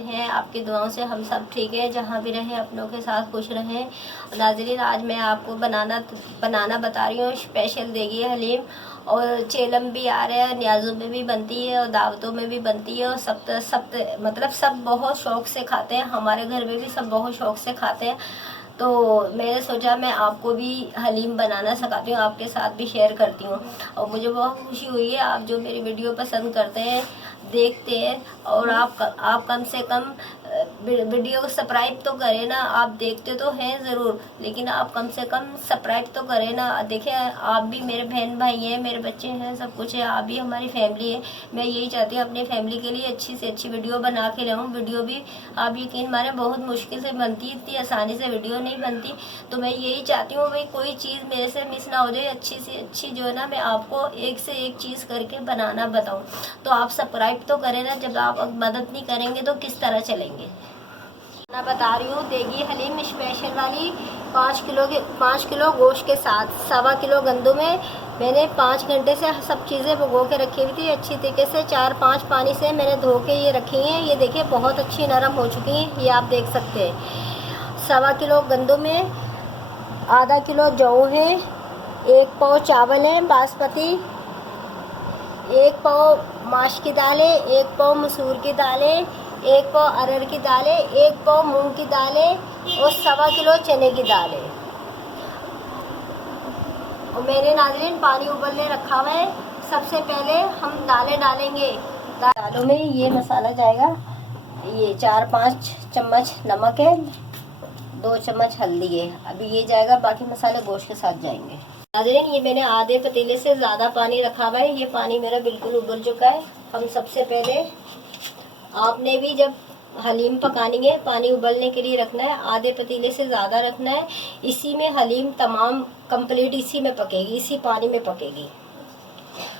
हैं आपकी दुआओं से हम सब ठीक है। जहाँ भी रहें अपनों के साथ खुश रहें। नाज़रीन, आज मैं आपको बनाना बता रही हूँ स्पेशल देगी हलीम। और चेलम भी आ रहे हैं, न्याज़ों में भी बनती है और दावतों में भी बनती है। और सब बहुत शौक़ से खाते हैं। हमारे घर में भी सब बहुत शौक़ से खाते हैं। तो मैंने सोचा मैं आपको भी हलीम बनाना सिखाती हूँ, आपके साथ भी शेयर करती हूँ। और मुझे बहुत खुशी हुई है आप जो मेरी वीडियो पसंद करते हैं, देखते हैं। और आप कम से कम वीडियो को सब्सक्राइब तो करें ना। आप देखते तो हैं ज़रूर, लेकिन आप कम से कम सब्सक्राइब तो करें ना। देखिए, आप भी मेरे बहन भाई हैं, मेरे बच्चे हैं, सब कुछ है। आप भी हमारी फैमिली है। मैं यही चाहती हूँ अपनी फैमिली के लिए अच्छी से अच्छी वीडियो बना के लाऊँ। वीडियो भी आप यकीन माने बहुत मुश्किल से बनती, इतनी आसानी से वीडियो नहीं बनती। तो मैं यही चाहती हूँ भाई कोई चीज़ मेरे से मिस ना हो जाए। अच्छी से अच्छी जो है ना, मैं आपको एक से एक चीज़ करके बनाना बताऊँ। तो आप सब्सक्राइब तो करें ना। जब आप मदद नहीं करेंगे तो किस तरह चलेंगे। मैं बता रही हूँ देगी हलीम स्पेशल वाली। 5 किलो गोश्त के साथ 1.25 किलो गंदम में मैंने 5 घंटे से सब चीज़ें भिगो के रखी हुई थी अच्छी तरीके से। 4-5 पानी से मैंने धो के ये रखी हैं। ये देखिए बहुत अच्छी नरम हो चुकी हैं, ये आप देख सकते हैं। 1.25 किलो गंदम में आधा किलो जौ है, 1 पाव चावल है बासमती, 1 पाव माश की दाल है, 1 पाव मसूर की दाल है, 1 पाव अरहर की दाल है, 1 पाव मूंग की दाल है और 1.25 किलो चने की दाल है। और मैंने नाज़रीन पानी उबलने रखा हुआ है। सबसे पहले हम दालें डालेंगे। दालों में ये मसाला जाएगा। ये 4-5 चम्मच नमक है, 2 चम्मच हल्दी है। अभी ये जाएगा, बाकी मसाले गोश्त के साथ जाएंगे। नाज़रीन, ये मैंने आधे पतीले से ज़्यादा पानी रखा हुआ है। ये पानी मेरा बिल्कुल उबल चुका है। हम सबसे पहले आपने भी जब हलीम पकानी है पानी उबलने के लिए रखना है, आधे पतीले से ज़्यादा रखना है। इसी में हलीम तमाम कंप्लीट इसी में पकेगी, इसी पानी में पकेगी।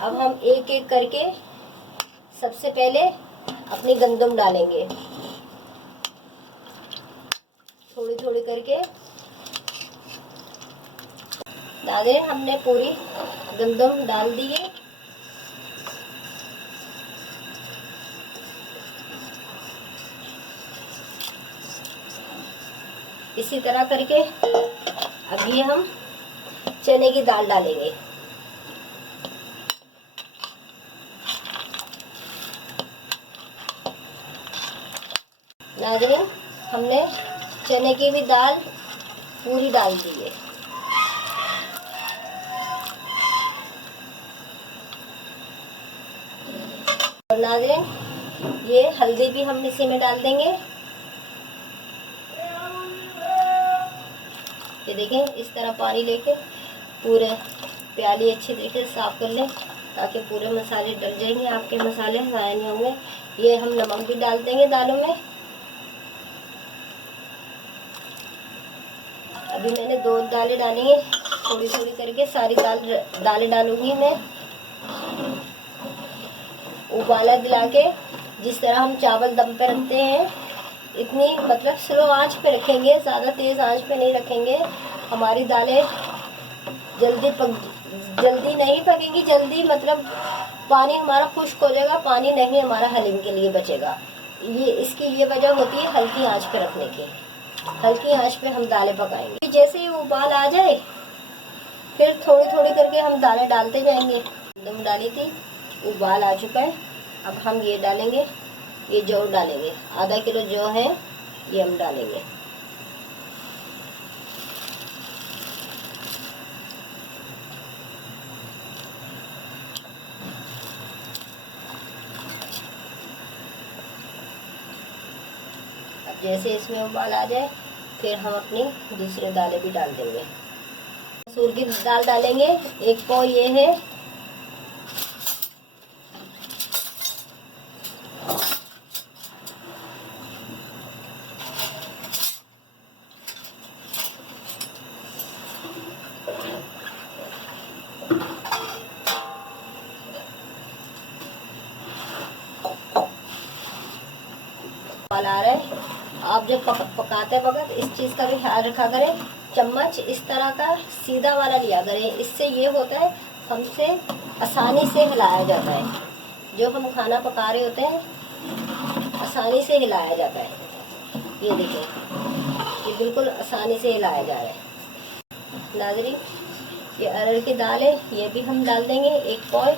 अब हम एक एक करके सबसे पहले अपनी गंदम डालेंगे, थोड़ी थोड़ी करके। नाज़रीन, हमने पूरी गंदम डाल दी है। इसी तरह करके अब ये हम चने की दाल डालेंगे। नाज़रीन, हमने चने की भी दाल पूरी डाल दी है। और नाज़रीन, ये हल्दी भी हम इसी में डाल देंगे। ये देखें, इस तरह पानी लेके पूरे प्याली अच्छी तरीके से साफ कर लें ताकि पूरे मसाले डल जाएंगे, आपके मसाले ज़ाया नहीं होंगे। ये हम नमक भी डाल देंगे दालों में। अभी मैंने 2 दालें डाली हैं, थोड़ी थोड़ी करके सारी दालें डालूंगी मैं। उबाला दिला के, जिस तरह हम चावल दम पे रखते हैं, इतनी मतलब स्लो आंच पे रखेंगे, ज़्यादा तेज़ आंच पे नहीं रखेंगे। हमारी दालें जल्दी नहीं पकेंगी। जल्दी मतलब पानी हमारा खुश्क हो जाएगा, पानी नहीं हमारा हलीम के लिए बचेगा। इसकी ये वजह होती है हल्की आंच पे रखने की। हल्की आंच पे हम दालें पकाएंगे। जैसे ही उबाल आ जाए, फिर थोड़ी थोड़ी करके हम दालें डालते जाएंगे। दम डाली थी, उबाल आ चुका है। अब हम ये डालेंगे, ये जौ डालेंगे। आधा किलो जौ है, ये हम डालेंगे। अब जैसे इसमें उबाल आ जाए, फिर हम अपनी दूसरी दालें भी डाल देंगे। मसूर की दाल डालेंगे, 1 पाव ये है। उबाल आ रहा है। आप जब पकाते वक्त इस चीज़ का भी ख्याल रखा करें, चम्मच इस तरह का सीधा वाला लिया करें। इससे ये होता है हमसे आसानी से हिलाया जाता है। जो हम खाना पका रहे होते हैं आसानी से हिलाया जाता है। ये देखिए, ये बिल्कुल आसानी से हिलाया जा रहा है। नाज़रीन, ये अरहर की दाल है, ये भी हम डाल देंगे 1 पाव।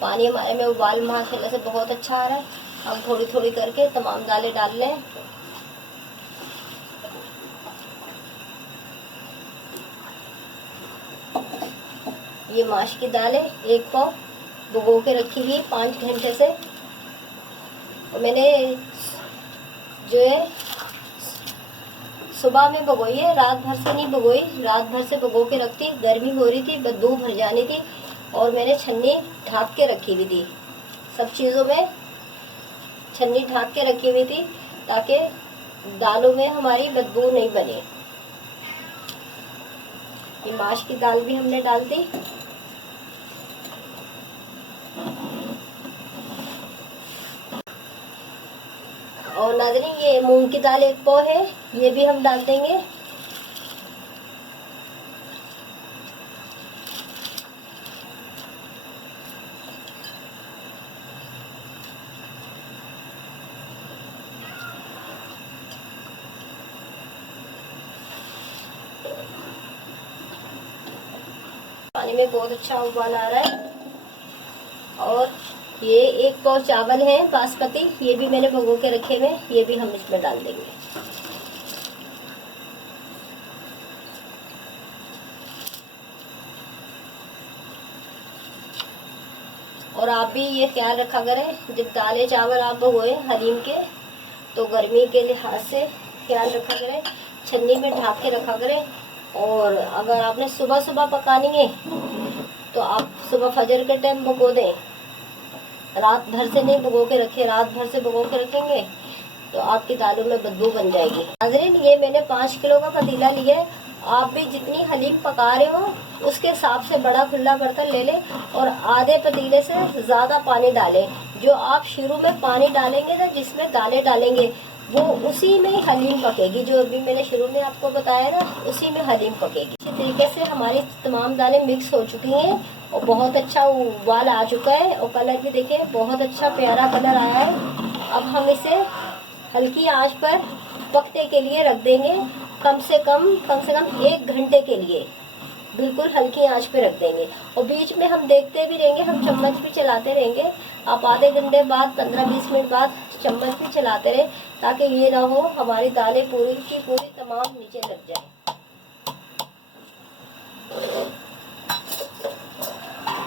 पानी हमारे में उबाल माशाल्लाह से बहुत अच्छा आ रहा है। हम थोड़ी थोड़ी करके तमाम दालें डाल लें। ये माश की दाल है, 1 पाव भिगो के रखी हुई 5 घंटे से। और मैंने जो है सुबह में भिगोई है, रात भर से नहीं भिगोई। रात भर से भिगो के रखती, गर्मी हो रही थी, बदबू भर जानी थी, और मैंने छन्नी ढाँप के रखी हुई थी। सब चीज़ों में छन्नी ढाँप के रखी हुई थी ताकि दालों में हमारी बदबू नहीं बने। ये माश की दाल भी हमने डाल दी। और नाज़रीन, ये मूंग की दाल 1 पाव है, ये भी हम डाल देंगे। पानी में बहुत अच्छा उबाल आ रहा है। और ये 1 पाव चावल है बासमती, ये भी मैंने भिगो के रखे हुए, ये भी हम इसमें डाल देंगे। और आप भी ये ख्याल रखा करें, जब दालें चावल आप भिगोए हलीम के, तो गर्मी के लिहाज से ख्याल रखा करें, छन्नी में ढक के रखा करें। और अगर आपने सुबह सुबह पकानी है तो आप सुबह फजर के टाइम भिगो दें, रात भर से नहीं भिगो के रखें। रात भर से भिगो के रखेंगे तो आपकी दालों में बदबू बन जाएगी। नाज़रीन, ये मैंने 5 किलो का पतीला लिया है। आप भी जितनी हलीम पका रहे हो उसके हिसाब से बड़ा खुला बर्तन ले लें और आधे पतीले से ज़्यादा पानी डालें। जो आप शुरू में पानी डालेंगे ना, जिसमें दालें डालेंगे, वो उसी में ही हलीम पकेगी। जो अभी मैंने शुरू में आपको बताया ना, उसी में हलीम पकेगी। इसी तरीके से हमारी तमाम दालें मिक्स हो चुकी हैं और बहुत अच्छा उबाल आ चुका है। और कलर भी देखिए, बहुत अच्छा प्यारा कलर आया है। अब हम इसे हल्की आंच पर पकने के लिए रख देंगे, कम से कम 1 घंटे के लिए बिल्कुल हल्की आंच पे रख देंगे। और बीच में हम देखते भी रहेंगे, हम चम्मच भी चलाते रहेंगे। आप आधे घंटे बाद 15-20 मिनट बाद चम्मच भी चलाते रहे, ताकि ये ना हो हमारी दालें पूरी की पूरी तमाम नीचे लग जाए।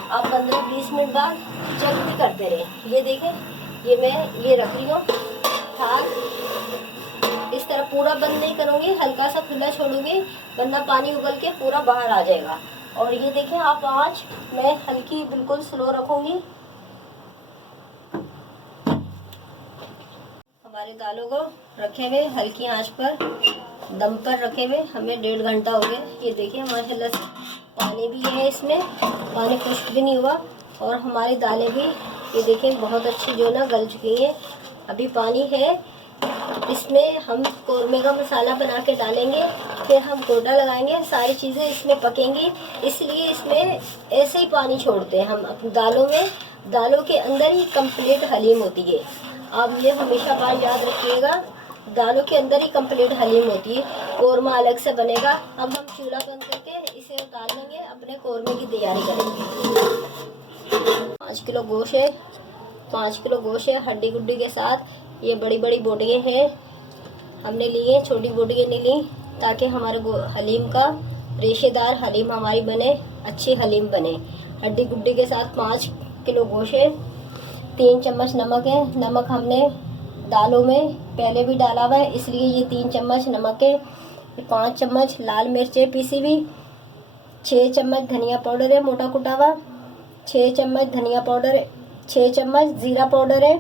आप 15-20 मिनट बाद चेक भी करते रहे। ये देखें, ये मैं ये रख रही हूँ हाथ, इस तरह पूरा बंद नहीं करूँगी, हल्का सा खुला छोड़ूंगी, वरना पानी उबल के पूरा बाहर आ जाएगा। और ये देखें, आप आँच मैं हल्की बिल्कुल स्लो रखूँगी। हमारे दालों को रखे हुए हल्की आंच पर दम पर रखे हुए हमें 1.5 घंटा हो गया। ये देखिए माशाल्लाह से पानी भी है, इसमें पानी खुश्क भी नहीं हुआ। और हमारी दालें भी ये देखिए बहुत अच्छी जो ना गल चुकी हैं। अभी पानी है, इसमें हम कौरमे का मसाला बना के डालेंगे, फिर हम कोटा लगाएंगे, सारी चीज़ें इसमें पकेंगी। इसलिए इसमें ऐसे ही पानी छोड़ते हैं हम अपनी दालों में। दालों के अंदर ही कंप्लीट हलीम होती है। आप ये हमेशा बात याद रखिएगा, दालों के अंदर ही कंप्लीट हलीम होती है, कौरमा अलग से बनेगा। अब हम चूल्हा बंद करके इसे उतार लेंगे, अपने कौरमे की तैयारी करेंगे। 5 किलो गोश्त है, 5 किलो गोश्त है हड्डी गुड्डी के साथ। ये बड़ी बड़ी बोटियाँ हैं हमने ली हैं, छोटी बोटियाँ नहीं ली, ताकि हमारे हलीम का रेशेदार हलीम हमारी बने, अच्छी हलीम बने। हड्डी गुड्डी के साथ 5 किलो गोश्त है। 3 चम्मच नमक है। नमक हमने दालों में पहले भी डाला हुआ है, इसलिए ये 3 चम्मच नमक है। 5 चम्मच लाल मिर्चें पीसी हुई, 6 चम्मच धनिया पाउडर है मोटा कुटा हुआ, 6 चम्मच धनिया पाउडर है, 6 चम्मच ज़ीरा पाउडर है,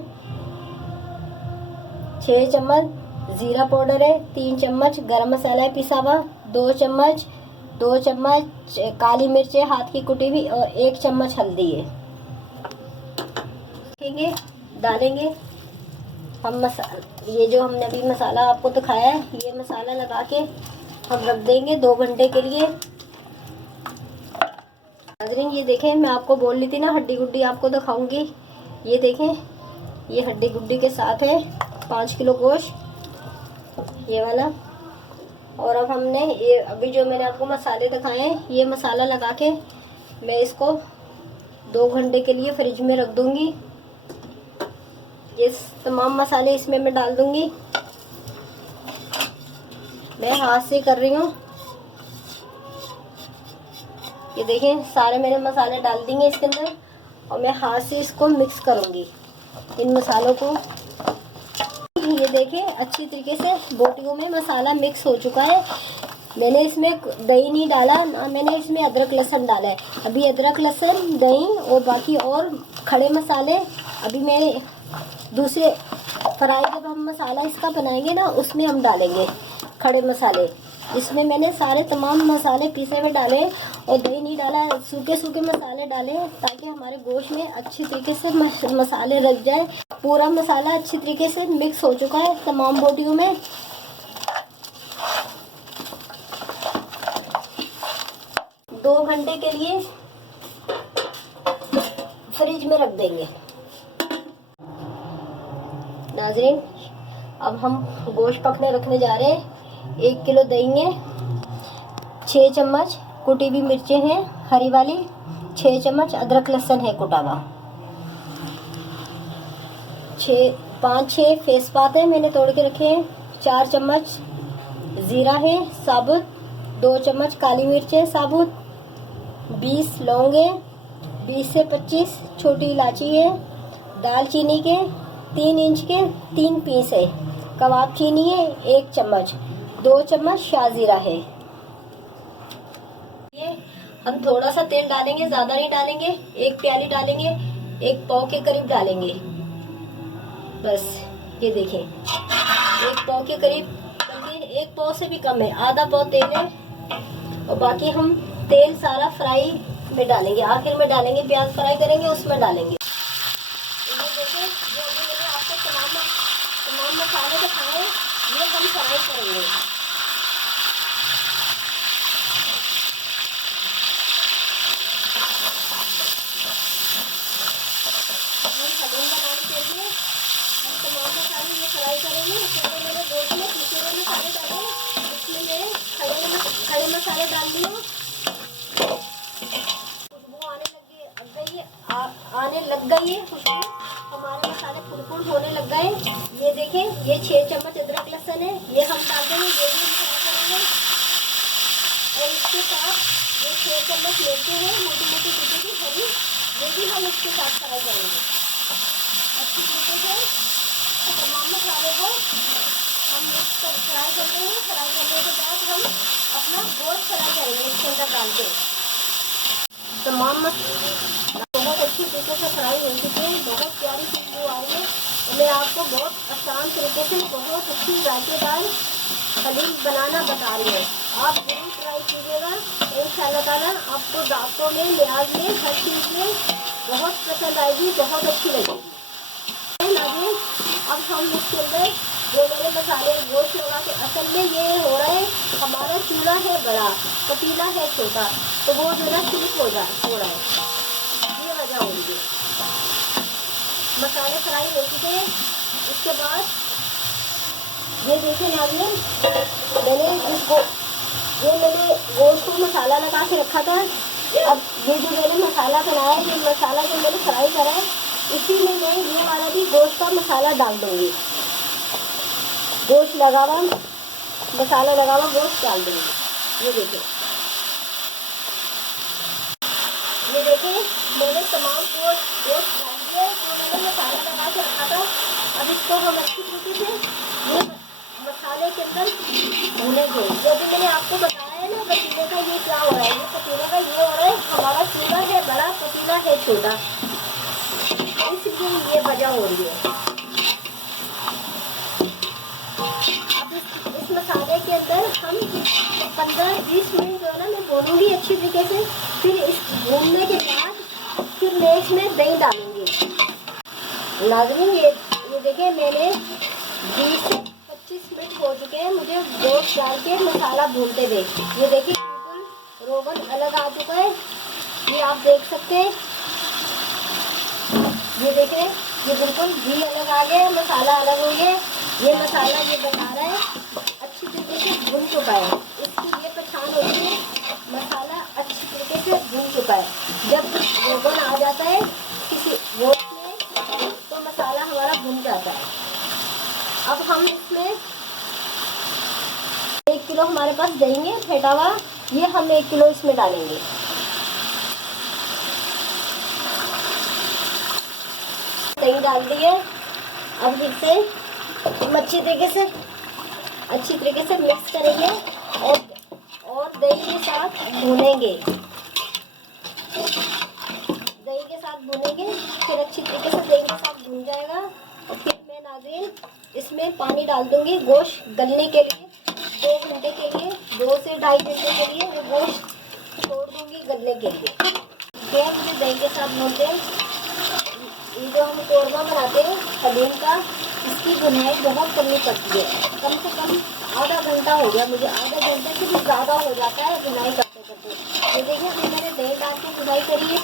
6 चम्मच ज़ीरा पाउडर है, 3 चम्मच गरम मसाला है पिसा हुआ, 2 चम्मच काली मिर्च है हाथ की कुटी हुई, और 1 चम्मच हल्दी है। डालेंगे हम ये जो हमने अभी मसाला आपको दिखाया है, ये मसाला लगा के हम रख देंगे 2 घंटे के लिए। नाज़रीन ये देखें, मैं आपको बोल रही थी ना हड्डी गुड्डी आपको दिखाऊंगी। ये देखें, ये हड्डी गुड्डी के साथ है 5 किलो गोश्त ये वाला। और अब हमने ये अभी जो मैंने आपको मसाले दिखाए हैं, ये मसाला लगा के मैं इसको 2 घंटे के लिए फ्रिज में रख दूंगी। ये तमाम मसाले इसमें मैं डाल दूंगी। मैं हाथ से कर रही हूँ। ये देखें, सारे मैंने मसाले डाल दिए इसके अंदर और मैं हाथ से इसको मिक्स करूँगी इन मसालों को। ये देखें, अच्छी तरीके से बोटियों में मसाला मिक्स हो चुका है। मैंने इसमें दही नहीं डाला ना, मैंने इसमें अदरक लहसुन डाला है। अभी अदरक लहसुन, दही और बाकी और खड़े मसाले अभी मैं दूसरे फ्राई जब हम मसाला इसका बनाएंगे ना, उसमें हम डालेंगे खड़े मसाले। इसमें मैंने सारे तमाम मसाले पीसे हुए डाले और दही नहीं डाला, सूखे सूखे मसाले डाले ताकि हमारे गोश्त में अच्छी तरीके से मसाले रख जाए। पूरा मसाला अच्छी तरीके से मिक्स हो चुका है तमाम बोटियों में। दो घंटे के लिए फ्रिज में रख देंगे। नाज़रीन अब हम गोश्त पकने रखने जा रहे हैं। 1 किलो दही है, 6 चम्मच कुटी हुई मिर्चें हैं हरी वाली, 6 चम्मच अदरक लहसुन है कुटा हुआ, 5-6 तेजपात है मैंने तोड़ के रखे हैं, 4 चम्मच ज़ीरा है साबुत, 2 चम्मच काली मिर्च है साबुत, 20 लौंग है, 20 से 25 छोटी इलायची है, दालचीनी के 3 इंच के 3 पीस है, कबाब चीनी है 1 चम्मच, 2 चम्मच शाहजीरा है। ये हम थोड़ा सा तेल डालेंगे, ज़्यादा नहीं डालेंगे, 1 प्याली डालेंगे, 1 पाव के करीब डालेंगे बस। ये देखें 1 पाव के करीब, बल्कि 1 पाव से भी कम है, आधा पाव तेल है। और बाकी हम तेल सारा फ्राई में डालेंगे, आखिर में डालेंगे, प्याज फ्राई करेंगे उसमें डालेंगे। ये देखिए, जो अभी मैंने आपको तमाम मसाले दिखाए ये हम फ्राई करेंगे। फ्राई करेंगे। पहले मैंने गोश्त में पीसे हुए मसाले डाले, इसमें मैंने खड़े मसाले डाल दिए। खुशबू आने लग गई है खुशबू, हमारे मसाले फुल होने लग गए। ये देखें, ये 6 चम्मच अदरक लहसुन है, ये हम डालेंगे, ये भी हम फ्राई करेंगे। और इसके साथ ये 6 चम्मच मिर्चें हैं मोटी मोटी कुटी हुई हरी, ये भी हम इसके साथ फ्राई करेंगे अच्छी तरीके से। तमाम मसाले को हम मिक्स कर फ्राई करते हैं। फ्राई करने के बाद हम अपना गोश्त फ्राई करेंगे इसके अंदर डाल के। तमाम बहुत अच्छी तरीके से फ्राई हो चुके हैं, बहुत प्यारी खुशबू आ रही है। मैं आपको बहुत आसान तरीके से बहुत अच्छी जायकेदार हलीम बनाना बता रही हूँ। आप जरूर ट्राई कीजिएगा, इंशाअल्लाह ताला आपको दावतों में, लिहाज में, हर चीज़ में बहुत पसंद आएगी, बहुत अच्छी लगेगी। अब हम इसके अंदर जो मैंने मसाले गोश्त लगा के, असल में ये हो रहा है, हमारा चूल्हा है बड़ा, पतीला है छोटा, तो वो जो ना स्लिप हो रहा है, ये वजह हो रही है। मसाले फ्राई हो चुके हैं। इसके बाद ये देखिए नाज़रीन, मैंने गोश्त को मसाला लगा के रखा था। अब ये जो मैंने मसाला बनाया है, ये मसाला जो मैंने फ्राई करा है, इसी में मैं ये वाला भी गोश्त का मसाला डाल दूँगी। गोश्त लगा हुआ मसाला लगा हुआ गोश्त डाल दूँगी। ये देखिए मैंने तमाम गोश्त डाल के मैंने मसाला लगा के रखा था। अब इसको हम अच्छी तरीके से ये मसाले के अंदर भूनेंगे। जो भी मैंने आपको बताया है ना पतीले का, ये क्या हो रहा है, ये पतीले का ये हो रहा है, हमारा चूल्हा है बड़ा, पतीला है छोटा, इसलिए ये वजह हो रही है। अब इस मसाले के अंदर हम 15-20 मिनट जो है ना मैं भूनूंगी अच्छी तरीके से। फिर इस भूनने के बाद फिर मैं इसमें दही डालूंगी। नाज़रीन ये देखिए, मैंने 20 से 25 मिनट हो चुके हैं मुझे गोश्त डाल के मसाला भूनते हुए। ये देखिए बिल्कुल रोगन अलग आ चुका है। ये आप देख सकते हैं, ये देख रहे हैं, ये बिल्कुल घी अलग आ गया, मसाला अलग हो गया। ये मसाला ये बता रहा है अच्छी तरीके से भून चुका है। इसकी ये पहचान होती है मसाला अच्छी तरीके से भून चुका है। जब रोगन आ जाता है किसी गोश्त में तो मसाला हमारा भून जाता है। अब हम इसमें 1 किलो हमारे पास दही है फेंटा हुआ, ये हम 1 किलो इसमें डालेंगे। दही डाल दिए। अब फिर से अच्छी तरीके से मिक्स करेंगे और दही के साथ भूनेंगे। फिर अच्छी तरीके से दही के साथ भून जाएगा और फिर मैं नाज़रीन इसमें पानी डाल दूंगी गोश्त गलने के लिए। 2 घंटे के लिए, 2 से 2.5 घंटे के लिए मैं गोश्त छोड़ दूंगी गलने के लिए। फिर मुझे दही के साथ भूनते हैं। ये जो हम कोरमा बनाते हैं हलीम का, इसकी बुनाई बहुत करनी पड़ती है। कम से कम आधा घंटा हो गया मुझे, आधा घंटे से भी ज़्यादा हो जाता है बुनाई करते करते। ये देखिए अभी मैंने दही डाल के बुनाई करी है,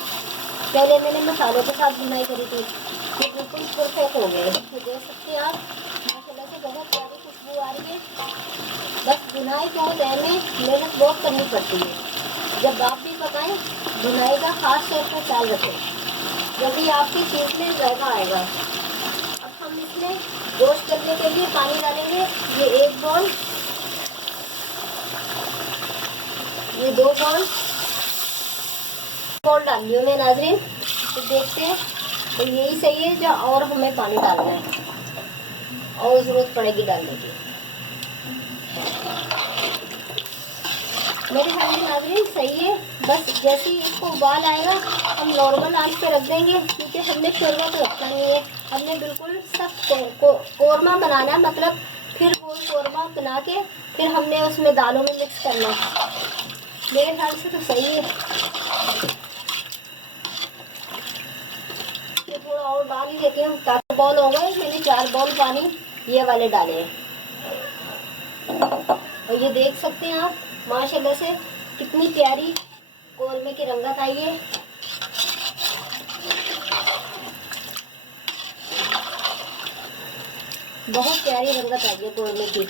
पहले मैंने मसालों के साथ बुनाई करी थी। ये बिल्कुल परफेक्ट हो गए, ये देख सकते हैं आप। माशाल्लाह से बहुत प्यारी खुशबू आ रही है। बस बुनाई बहुत अहम है, मेहनत बहुत करनी पड़ती है। जब आप भी पकाएं बुनाई का खास तौर पर ख्याल रखें, जल्दी आपकी चीज़ में जायका आएगा। अब हम इसमें गोश्त करने के लिए पानी डालेंगे। ये 1 बाउल, ये 2 बाउल डाल लियो मैं नाज़रीन। तो देखते हैं तो यही सही है जो और हमें पानी डालना है और ज़रूरत पड़ेगी डालने की। मेरे ख्याल में नाज़रीन सही है। बस जैसे ही इसको उबाल आएगा हम नॉर्मल आंच पे रख देंगे, क्योंकि हमने शोरबा तो रखना नहीं है। हमने बिल्कुल सख्त कोरमा बनाना है, मतलब फिर वो कोरमा बना के फिर हमने उसमें दालों में मिक्स करना है। मेरे ख्याल से तो सही है। ये थोड़ा और डाल ही देती हूँ, 4 बाउल हो गए, मैंने 4 बाउल पानी ये वाले डाले हैं। और ये देख सकते हैं आप माशाल्लाह से कितनी प्यारी कोरमे की रंगत आई है। बहुत प्यारी रंगत आई है कोरमे की।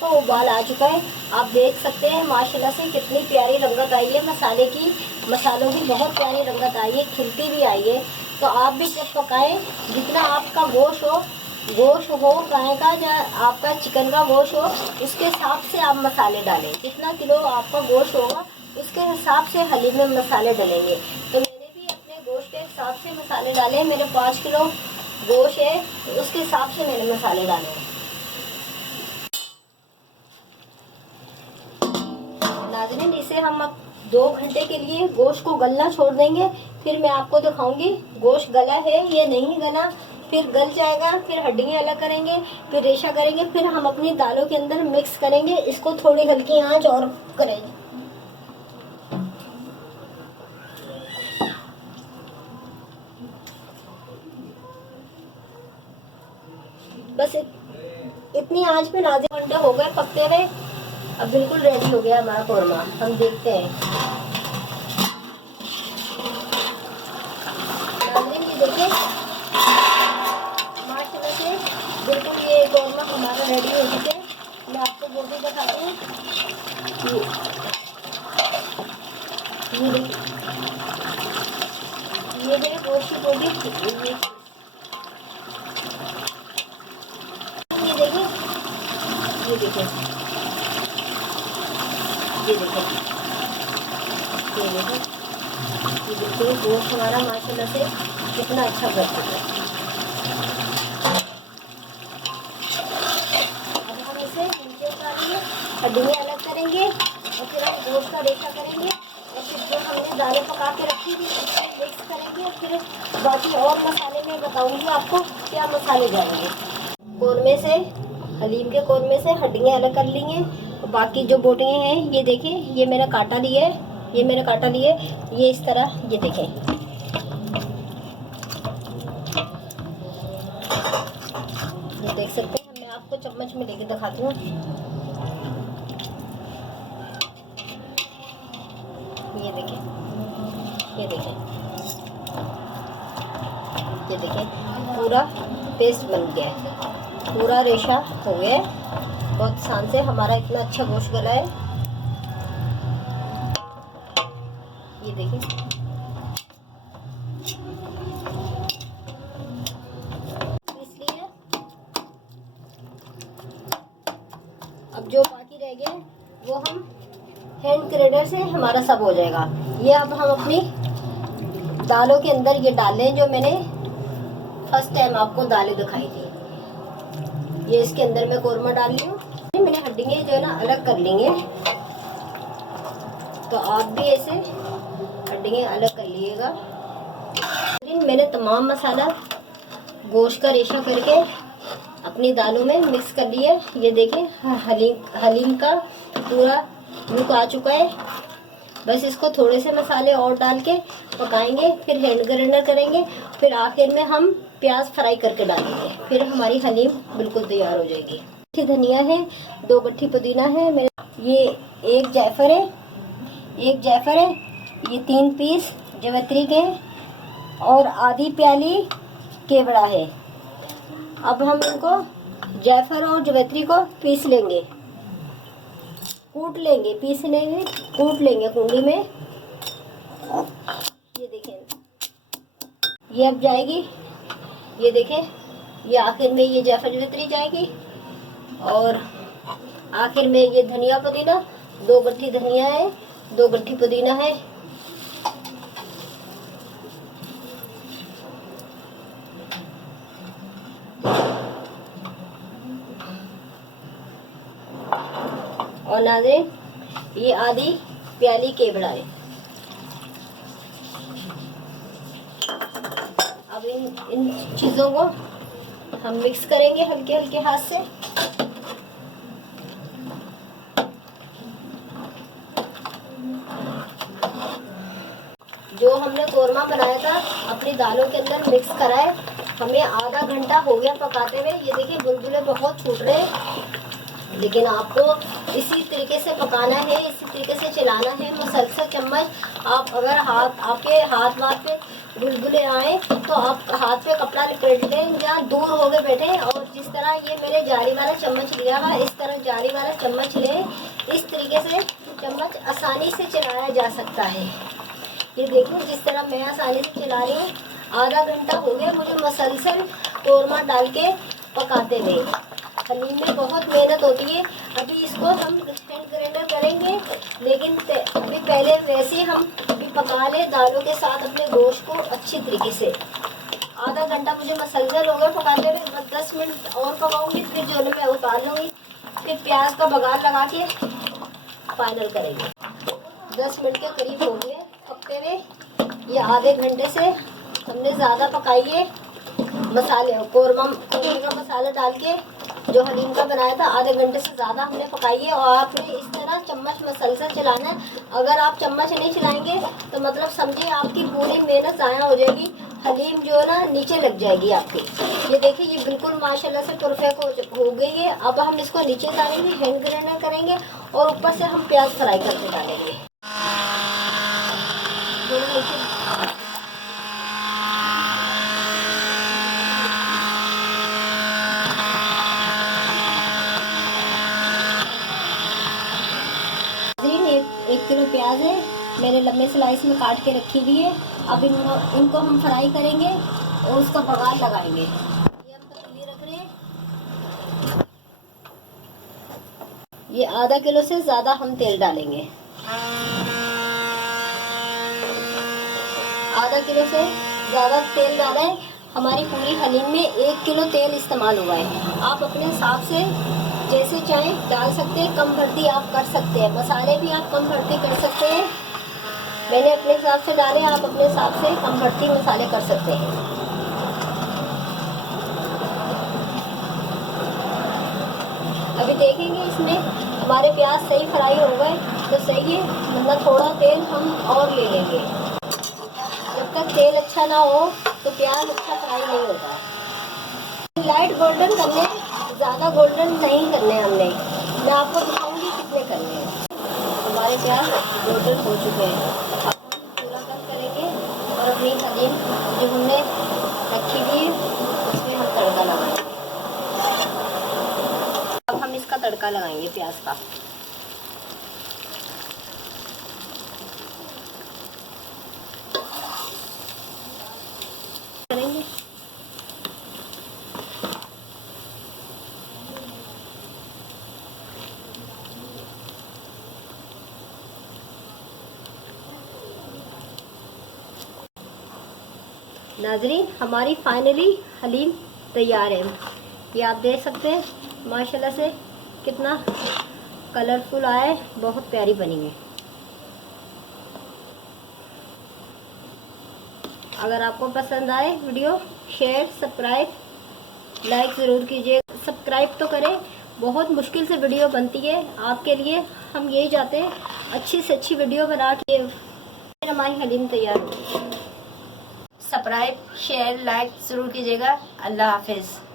तो उबाल आ चुका है, आप देख सकते हैं माशाल्लाह से कितनी प्यारी रंगत आई है मसाले की। मसालों की बहुत प्यारी रंगत आई है, खिलती भी आई है। तो आप भी जब पकाएं, जितना आपका गोश्त हो गाय का या आपका चिकन का गोश्त हो, उसके हिसाब से आप मसाले डालें। जितना किलो आपका गोश्त होगा उसके हिसाब से हलीम में मसाले डलेंगे। तो मैंने भी अपने गोश्त के हिसाब से मसाले डाले। मेरे 5 किलो गोश्त है, उसके हिसाब से मैंने मसाले डाले हैं। नाज़रीन इसे हम अब 2 घंटे के लिए गोश्त को गलना छोड़ देंगे। फिर मैं आपको दिखाऊंगी गोश्त गला है या नहीं गला। फिर गल जाएगा, फिर हड्डियाँ अलग करेंगे, फिर रेशा करेंगे, फिर हम अपनी दालों के अंदर मिक्स करेंगे। इसको थोड़ी हल्की आंच और करेंगे। बस इतनी आंच पे नाज़रीन घंटे हो गए पकते हुए। अब बिल्कुल रेडी हो गया हमारा कोरमा। हम देखते हैं नाज़रीन, ये देखिए माशाल्लाह से बिल्कुल ये कोरमा हमारा रेडी हो चुका है। मैं आपको वो भी दिखाती हूँ। ये मेरे गोश्त की बोटी, ये देखिए, ये देखिए, ये देखिए, ये देखिए, ये देखिए गोश्त हमारा माशाल्लाह से कितना अच्छा बन चुका है। अब हम इसे नीचे उतारेंगे, हड्डियाँ अलग करेंगे और फिर हम गोश्त का रेशा करेंगे और फिर जो हमने दालें पका के रखी थी उसको मिक्स करेंगे। और फिर बाकी और मसाले में बताऊंगी आपको क्या मसाले जाएंगे। कोरमे से, हलीम के कोरमे से हड्डियाँ अलग कर ली हैं। बाकी जो बोटियाँ हैं ये देखें, ये मैंने काटा लिए, ये मैंने काटा लिए, ये इस तरह, ये देखें, ये देख सकते हैं। मैं आपको चम्मच में लेके दिखाती हूँ। देखिए पूरा पेस्ट बन गया है, पूरा रेशा हो गया है, बहुत आसान से हमारा इतना अच्छा गोश्त गला है। ये देखिए इसलिए अब जो बाकी रह गया वो हम हैंड ग्रेडर से हमारा सब हो जाएगा। ये अब हम अपनी दालों के अंदर ये डाल लें, जो मैंने फर्स्ट टाइम आपको दालें दिखाई थी। ये इसके अंदर मैं कौरमा डाल रही हूँ। मैंने हड्डियाँ जो है ना अलग कर लेंगे, तो आप भी ऐसे हड्डियाँ अलग कर लीजिएगा। मैंने तमाम मसाला गोश्त का रेशा करके अपनी दालों में मिक्स कर लिया। ये देखें हलीम का पूरा लुक आ चुका है। बस इसको थोड़े से मसाले और डाल के पकाएंगे, फिर हैंड ग्राइंडर करेंगे, फिर आखिर में हम प्याज फ्राई करके डालेंगे, फिर हमारी हलीम बिल्कुल तैयार हो जाएगी। गट्ठी धनिया है, 2 गट्ठी पुदीना है मेरे, ये एक जायफल है, ये 3 पीस जवित्री के और आधी प्याली केवड़ा है। अब हम इनको जायफल और जवित्री को पीस लेंगे, कूट लेंगे, कूट लेंगे कुंडी में। ये देखें ये अब जाएगी, ये देखें ये आखिर में ये जायफल जवित्री जाएगी और आखिर में ये धनिया पुदीना, 2 गट्ठी धनिया है, 2 गट्ठी पुदीना है। और नाज़रीन ये आधी प्याली केवड़ा है। अब इन चीज़ों को हम मिक्स करेंगे हल्के हल्के हाथ से। जो हमने कौरमा बनाया था अपनी दालों के अंदर मिक्स करा है, हमें आधा घंटा हो गया पकाते हुए। ये देखिए बुलबुले बहुत छूट रहे हैं, लेकिन आपको इसी तरीके से पकाना है, इसी तरीके से चलाना है मुसलसल चम्मच। आप अगर आपके हाथ पे बुलबुले आए तो आप हाथ पे कपड़ा लपेट दें या दूर हो गए बैठे, और जिस तरह ये मैंने जाली वाला चम्मच लिया हुआ, इस तरह जाली वाला चम्मच लें। इस तरीके से चम्मच आसानी से चलाया जा सकता है। ये देखिए जिस तरह मैं आसानी से चला रही हूँ। आधा घंटा हो गया मुझे मुसलसल कौरमा डाल के पकाते हुए। हलीम में बहुत मेहनत होती है। अभी इसको हम हैंड ग्राइंडर करेंगे, लेकिन अभी पहले वैसे ही हम अभी पका लें दालों के साथ अपने गोश्त को अच्छी तरीके से। आधा घंटा मुझे मुसलसल हो गया पकाते हुए, बस 10 मिनट और पकाऊंगी, फिर जो मैं उतार लूँगी, फिर प्याज का बघार लगा के फाइनल करेंगे। 10 मिनट के करीब हो गए पकते हुए। ये आधे घंटे से हमने ज़्यादा पकाई है। मसाले कौरमा का मसाला डाल के जो हलीम का बनाया था, आधे घंटे से ज़्यादा हमने पकाई है। और आपने इस तरह चम्मच मुसलसल चलाना है। अगर आप चम्मच नहीं चलाएंगे तो मतलब समझिए आपकी पूरी मेहनत ज़ाया हो जाएगी। हलीम जो है ना नीचे लग जाएगी आपकी। ये देखिए ये बिल्कुल माशाल्लाह से परफेक्ट हो गई है। अब हम इसको नीचे डालेंगे, हैंड ग्राइंडर करेंगे और ऊपर से हम प्याज फ्राई करके डालेंगे। एक किलो प्याज है, मैंने लंबे स्लाइस में काट के रखी हुई है। अब इनको हम फ्राई करेंगे और उसका बघार लगाएंगे। ये हम पतीली रख रहे हैं। ये आधा किलो से ज़्यादा हम तेल डालेंगे। आधा किलो से ज़्यादा तेल डाला है। हमारी पूरी हलीम में 1 किलो तेल इस्तेमाल हुआ है। आप अपने हिसाब से जैसे चाहें डाल सकते हैं, कम भर्ती आप कर सकते हैं। मसाले भी आप कम भर्ती कर सकते हैं। मैंने अपने हिसाब से डाले, आप अपने हिसाब से कम भर्ती मसाले कर सकते हैं। अभी देखेंगे इसमें हमारे प्याज सही फ्राई हो गए तो सही है, मतलब थोड़ा तेल हम और ले लेंगे। जब तक तेल अच्छा ना हो तो प्याज अच्छा फ्राई नहीं होता। लाइट गोल्डन करने, ज़्यादा गोल्डन नहीं करने हमने। मैं आपको दिखाऊंगी कितने करने हैं। हमारे प्याज गोल्डन हो चुके हैं। अब हम पूरा कट करेंगे और अपनी हलीम जो हमने रखी हुई तड़का लगाएंगे प्याज का। करेंगे नाजरीन, हमारी फाइनली हलीम तैयार है। ये आप देख सकते हैं माशाल्लाह से कितना कलरफुल आया है, बहुत प्यारी बनी है। अगर आपको पसंद आए वीडियो, शेयर सब्सक्राइब लाइक ज़रूर कीजिए। सब्सक्राइब तो करें, बहुत मुश्किल से वीडियो बनती है आपके लिए। हम यही चाहते हैं अच्छी से अच्छी वीडियो बना के हमारी हलीम तैयार हो। सब्सक्राइब शेयर लाइक ज़रूर कीजिएगा। अल्लाह हाफिज़।